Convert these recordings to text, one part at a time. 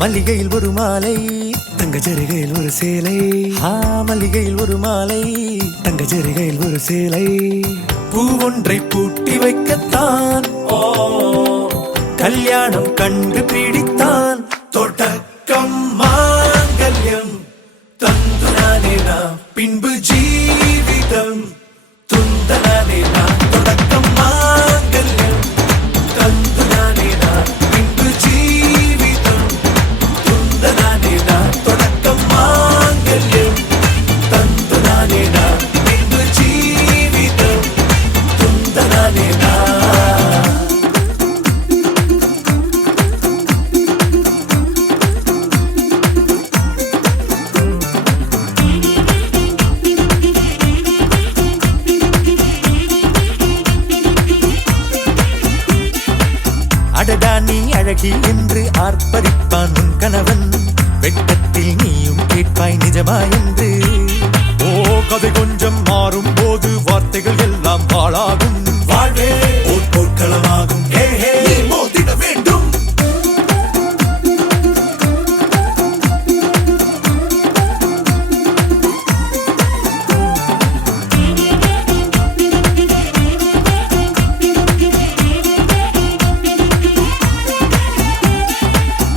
மல்லிகையில் ஒரு மாலை தங்க ஜரிகையில் ஒரு சேலை. மல்லிகையில் ஒரு மாலை தங்க ஜரிகையில் ஒரு சேலை. பூ ஒன்றை பூட்டி வைக்கத்தான் கல்யாணம் கண்டு பிடித்தான். தொடக்கம் மாங்கல்யம் தந்து நானே நாம் பின்பு ஜீவிதம் துந்த நானே நாம். தொடக்கம் மாங்கல்யம் தந்து நானே நாம் பின்பு ஜீவிதம் துந்த நானே நாம். தொடக்கம் மாங்கல்யம் தந்து நானே நாம் பின்பு ஜீவிதம் துந்த நானே நாம். அடடா நீ அழகி என்று ஆர்ப்பரிப்பான் உன் கணவன். வெட்டத்தில் நீயும் கேட்பாய் நிஜமா என்று. கதை கொஞ்சம் மாறும் போது வார்த்தைகள் எல்லாம் வாழாகும். வாழ்வே ஓர் போர்க்களமாகும். மோதிட வேண்டும்.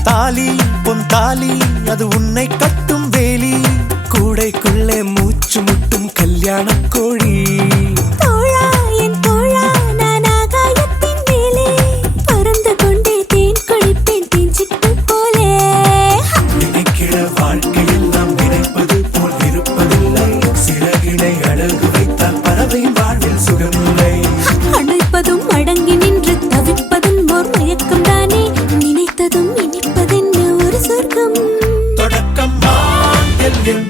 தாலி பொன் தாலி அது உன்னை கட்டும் வேலி. கூடைக்குள்ளே மூச்சு முட்டும் கல்யாண கோழி. தோழா என் தோழா நான் ஆகாயத்தின் மேலே பறந்து கொண்டே தேன் குடிப்பேன் தேஞ்சிட்டு போலே. நினைக்கிற வாழ்க்கையில் நாம் நினைப்பது போல் இருப்பதில்லை. சிறகினை அழகு வைத்தால் பறவை வாழ்வில் சுகமில்லை. அழைப்பதும் அடங்கி நின்று தவிப்பதும் ஓர் மயக்கம் தானே. நினைத்ததும் இனிப்பதென்ன ஒரு சொர்க்கம். தொடக்கம் மாங்கல்யம்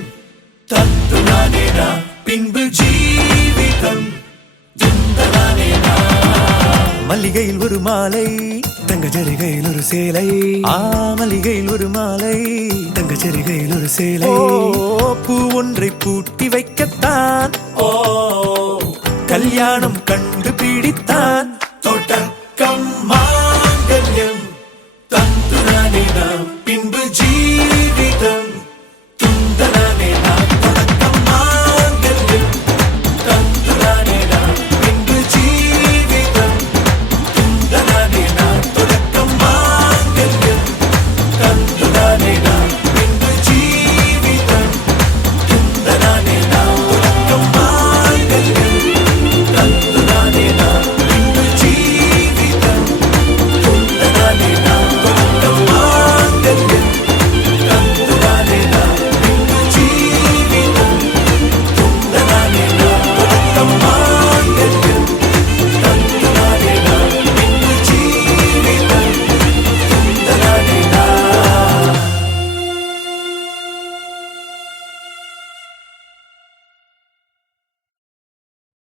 தந்து நானே நாம் பின்பு ஜீவிதம் துந்த நானே நாம். மல்லிகையில் ஒரு மாலை தங்க ஜரிகையில் ஒரு சேலை. மல்லிகையில் ஒரு மாலை தங்க ஜரிகையில் ஒரு சேலை. பூ ஒன்றை பூட்டி வைக்கத்தான் கல்யாணம் கண்டு பிடித்தான்.